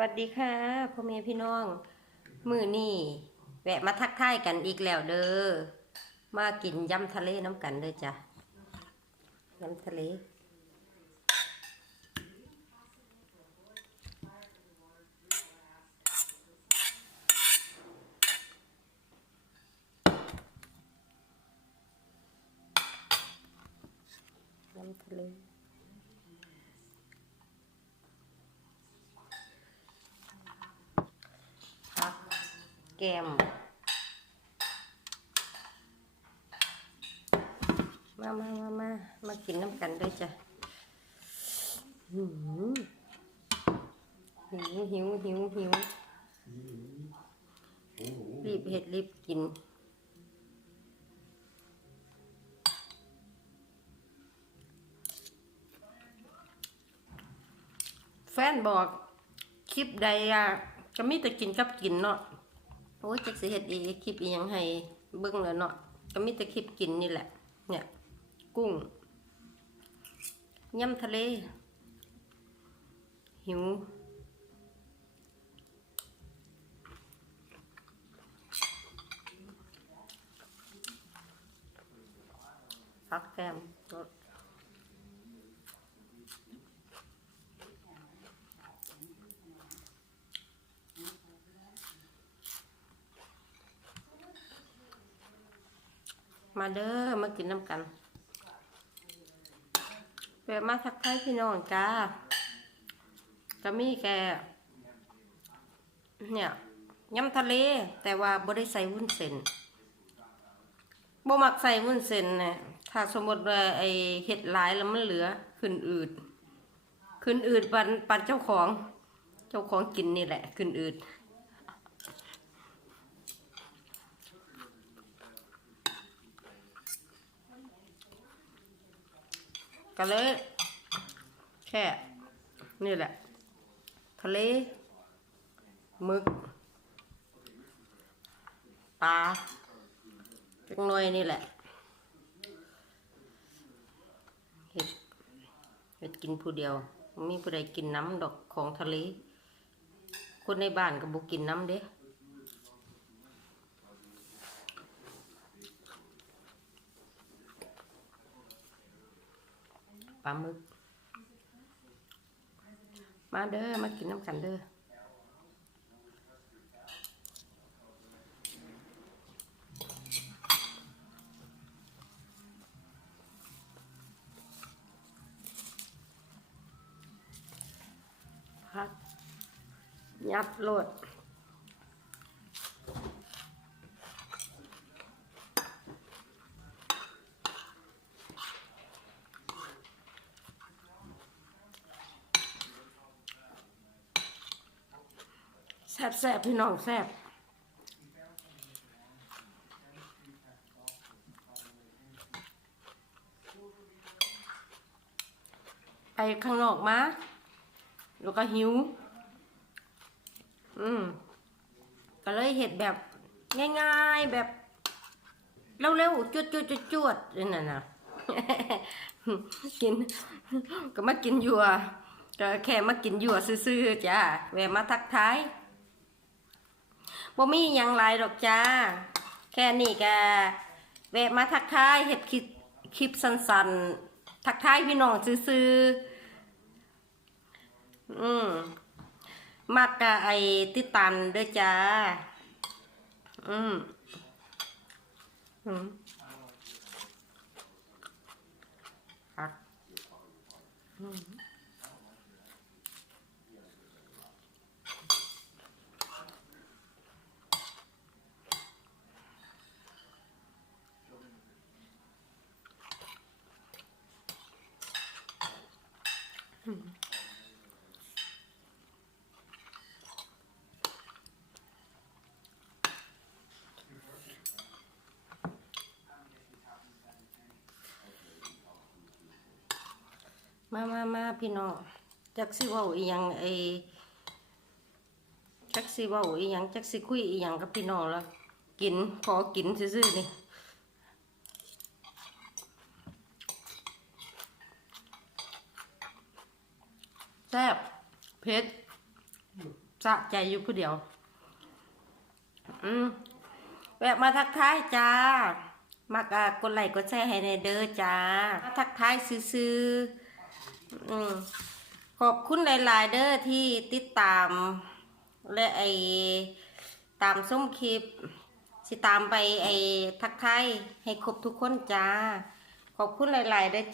วัสดีค่ะพ่อแม่พี่น้อง มือนี่แวะมาทักทายกันอีกแล้วเด้อมากินยำทะเลน้ำกันเด้อจ้ะยำทะเล ยำทะเล ผักแกมมามามามามากินน้ำกันด้วยจ้ะหิวหิวหิวหิวรีบเห็ดรีบกินแฟนบอกคลิปใดอะก็มีแต่กินกับกินเนาะ โอ้จักสิเฮ็ดอีคลิปอีหยังให้เบิ่งแล้วเนาะก็มีแต่คลิปกินนี่แหละ เนี่ย กุ้งยำทะเล หิวพักแก้ม มาเด้อมากินน้ำกันแวะมาทักทายพี่น้องจ้าก็มีแกเนี่ยยำทะเล แต่ว่าบ่ได้ใส่วุ้นเส้นบ่มักใส่วุ้นเส้นเนี่ยถ้าสมมติว่าไอเห็ดหลายแล้วมันเหลือ ขึ้นอืด ขึ้นอืดปันปันเจ้าของ เจ้าของกินนี่แหละ ขึ้นอืด ก็เลยแค่นี่แหละ ทะเลหมึกปลาจักหน่อยนี่แหละเห็ดเห็ดกินผู้เดียวบ่มีผู้ใดกินน้ำดอกของทะเล คนในบ้านก็บุกินน้ำเด้ ปลาหมึก มาเด้อ มากินน้ำกันเด้อพักยัดโลด บแซ่บพี่น้องแซ่บไปข้างนอกมาแล้วก็หิว อืมก็เลยเห็ดแบบง่ายๆแบบเร็วๆจวดจวดจวดจวดนี่น่ะนะกิน ก็มากินยัวก็แค่มากินยัวซื่อๆจ้าแวะมาทักทาย บ่มียังหลดอกจ้า แค่นี้ก็แวะมาทักทายเห็ดคลิปคลิปสั้นๆ ทักทายพี่น้องซื่อๆอืมมักกะไอติตันเด้อจ้า อืมอืมอืม มามามาพี่น้องจักสิว้าอีหยังไอจักสิว้าอีหยังจักสิคุยอีหยังกับพี่น้องแล้วกินขอกินซื่อๆนี่แซ่บเผ็ดสะใจอยู่ผู้เดียว อืมแวะมาทักทายจ้ามากะกดไลค์กดแชร์ให้ในเด้อจ้ามาทักทายซื้อๆ ขอบคุณหลายๆเด้อที่ติดตามและไอตามส้มคลิป สิตามไปไอทักทายให้ครบทุกคนจ้า ขอบคุณหลายๆเด้อจ้า